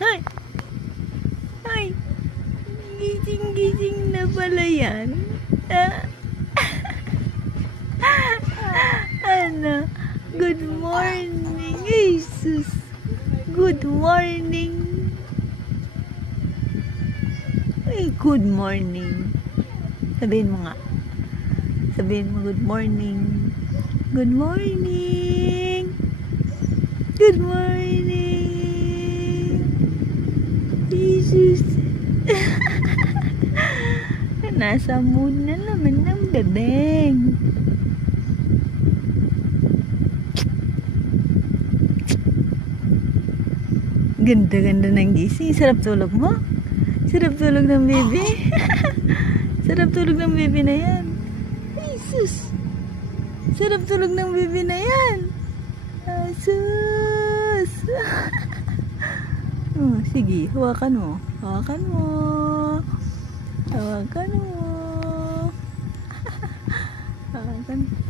Ay! Ay! Gising-gising na pala yan. Ano? Good morning, Jesus! Good morning! Ay, good morning! Sabihin mo nga. Sabihin mo, good morning! Good morning! Good morning! Jesus! Nasa mood na naman ng bebeng. Ganda-ganda ng gising. Sarap tulog mo? Sarap tulog ng baby? Sarap tulog ng baby na yan. Jesus! Sarap tulog ng baby na yan. Jesus! Oh, sige, hawakan mo. Hawakan mo. Hawakan mo. Hawakan mo.